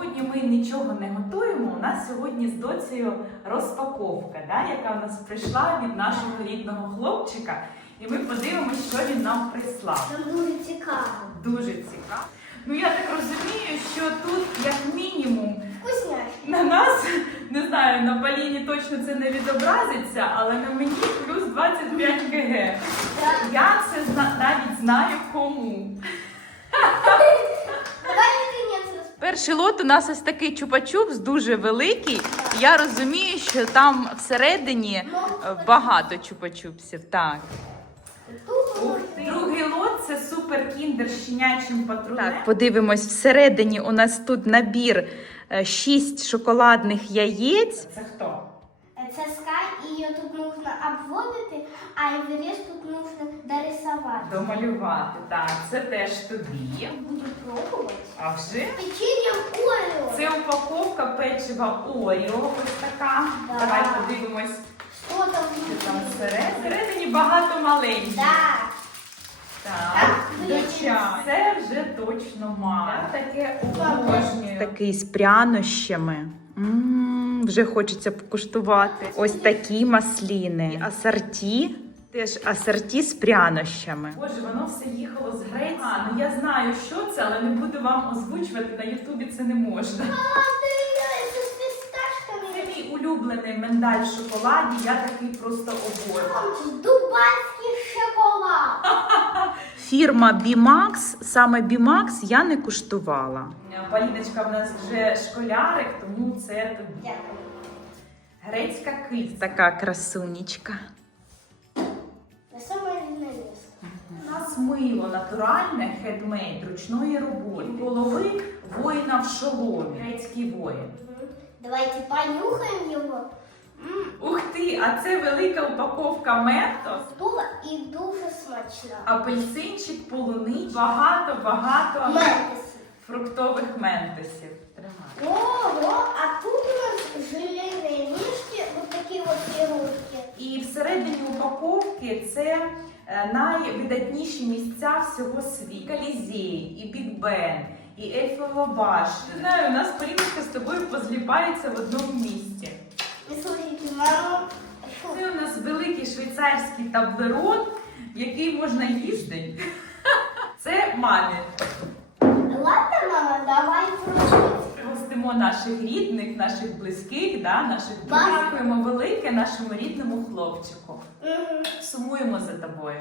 Сьогодні ми нічого не готуємо. У нас сьогодні з доцею розпаковка, да, яка в нас прийшла від нашого рідного хлопчика. І ми подивимося, що він нам прислав. Нам дуже цікаво. Дуже цікаво. Ну я так розумію, що тут як мінімум Вкусняшки. на нас, не знаю, на Поліні точно це не відобразиться, але на мені плюс 25 ГГ. Я це навіть знаю Перший лот у нас ось такий чупа-чупс, дуже великий. Я розумію, що там всередині е, багато чупа-чупсів. Так. Другий лот це супер кіндер з щенячим патрулем. Так, подивимось, всередині у нас тут набір 6 шоколадних яєць. Це хто? Це її тут нужно обводити, а Эверест тут нужно дорисувати. Домалювати. Так, це теж тобі. Буду пробувати. А вже Печеньем Орео. це упаковка печива Оріо. Ось така. Да. Давай подивимось. Що там внутрі? всередині. Багато маленьких. Да. Так, Так, доча. Це вже точно має. Таке обожнюю. Такий з прянощами. м вже хочеться покуштувати. Ось такі масліни. Асорті. Теж асорті з прянощами. Боже, воно все їхало з Греції. А, ну я знаю, що це, але не буду вам озвучувати. На Ютубі це не можна. Це з Це фісташками. мій улюблений миндаль шоколаді. Я такий просто обожнюю. Дубайський шоколад. Фірма Bimax, саме Bimax я не куштувала. Поліночка в нас вже школярик, тому це тобі. Грецька кисть. Така красунечка. У нас мило натуральне, хедмейд, ручної роботи. Голови воїна в шоломі. Грецький воїн. Давайте понюхаємо його. А це велика упаковка ментос. Туго і дуже смачно. Апельсинчик, полуниць, багато-багато Ментоси. фруктових ментосів. Тримай. Ого, а тут у нас желейные мишки, вот такие вот игрушки. І всередині упаковки це е, найвидатніші місця всього світу. Колізей, і Біг Бен, і Ельфова башня. Не знаю, у нас Поліночка з тобою позліпається в одному місці. Мама, фу, Це у нас великий швейцарський таблерон, який можна їсти. Це мамі. ладно, мама, давай вручную. Гостимо наших рідних, наших близьких, да, наших. Дякуємо велике нашому рідному хлопчику. Сумуємо за тобою.